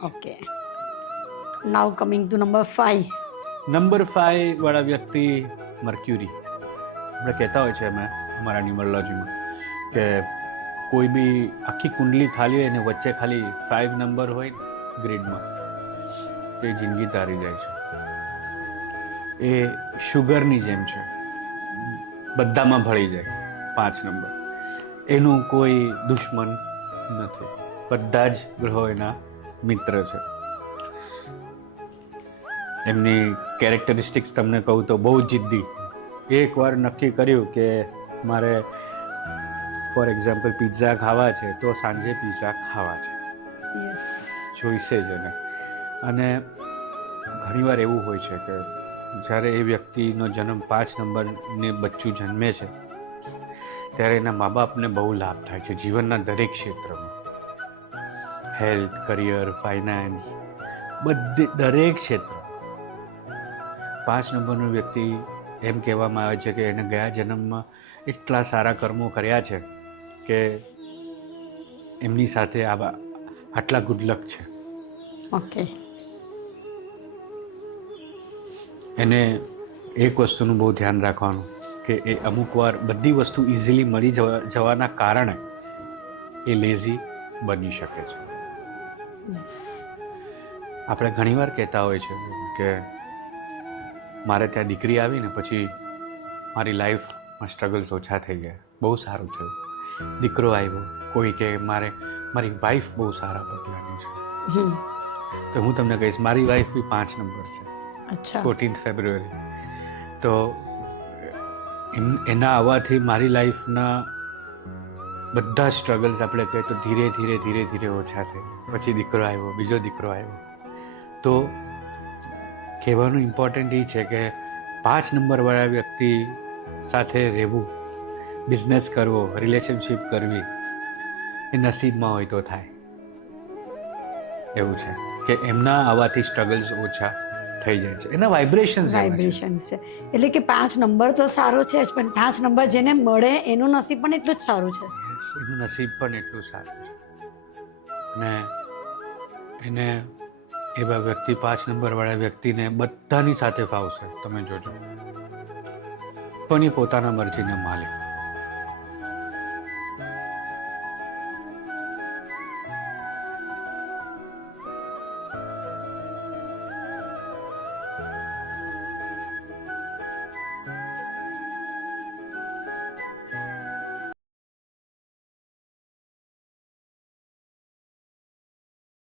છે. Okay, now coming to number 5. Number 5 વાળા વ્યક્તિ મર્ક્યુરી. આપણે કહેતા હોય છે અમારા ન્યુમરોલોજીમાં કે કોઈ બી આખી કુંડલી ખાલી હોય ને વચ્ચે ખાલી 5 નંબર હોય ગ્રીડમાં તો એ જિંદગી તારી જાય છે. એ શુગરની જેમ છે, બધામાં ભળી જાય. 5 નંબર એનું કોઈ દુશ્મન નથી, બધા જ ગ્રહો એના મિત્ર છે. એમની કેરેક્ટરિસ્ટિક્સ તમને કહું તો બહુ જિદ્દી. એકવાર નક્કી કર્યું કે મારે ફોર એક્ઝામ્પલ પિઝા ખાવા છે તો સાંજે પિઝા ખાવા છે, જોઈશે જ એને. અને ઘણીવાર એવું હોય છે કે જ્યારે એ વ્યક્તિનો જન્મ 5 નંબરને બચ્ચું જન્મે છે ત્યારે એના મા બાપને બહુ લાભ થાય છે જીવનના દરેક ક્ષેત્રમાં. હેલ્થ, કરિયર, ફાઇનાન્સ, દરેક ક્ષેત્ર. 5 નંબરનો વ્યક્તિ એમ કહેવામાં આવે છે કે એને ગયા જન્મમાં એટલા સારા કર્મો કર્યા છે કે એમની સાથે આટલા ગુડ લક છે. ઓકે. એને એક વસ્તુનું બહુ ધ્યાન રાખવાનું કે એ અમુક વાર બધી વસ્તુ ઇઝીલી મળી જવાના કારણે એ લેઝી બની શકે છે. આપણે ઘણીવાર કહેતા હોય છે કે મારે ત્યાં દીકરી આવી ને પછી મારી લાઈફમાં સ્ટ્રગલ્સ ઓછા થઈ ગયા, બહુ સારું થયું. દીકરો આવ્યો, કોઈ કે મારી વાઈફ બહુ સારા બદલાની છે. તો હું તમને કહીશ મારી વાઈફ બી 5 નંબર છે. અચ્છા. 14 ફેબ્રુઆરી. તો એના આવવાથી મારી લાઈફના બધા સ્ટ્રગલ્સ આપણે કહીએ તો ધીરે ધીરે ધીરે ધીરે ઓછા થઈ. પછી દીકરો આવ્યો, બીજો દીકરો આવ્યો. તો કહેવાનું ઇમ્પોર્ટન્ટ એ છે કે 5 નંબરવાળા વ્યક્તિ સાથે રહેવું, બિઝનેસ કરવો, રિલેશનશિપ કરવી એ નસીબમાં હોય તો થાય એવું છે કે એમના આવવાથી સ્ટ્રગલ્સ ઓછા થઈ જાય છે. એના વાઇબ્રેશન્સ છે. એટલે કે 5 નંબર તો સારો છે જ, પણ 5 નંબર જેને મળે એનું નસીબ પણ એટલું જ સારું છે. એનું નસીબ પણ એટલું સારું છે. અને એને એવા વ્યક્તિ 5 નંબરવાળા વ્યક્તિને બધાની સાથે ફાવશે, તમે જોજો. પણ એ પોતાના મરજીના માલિક.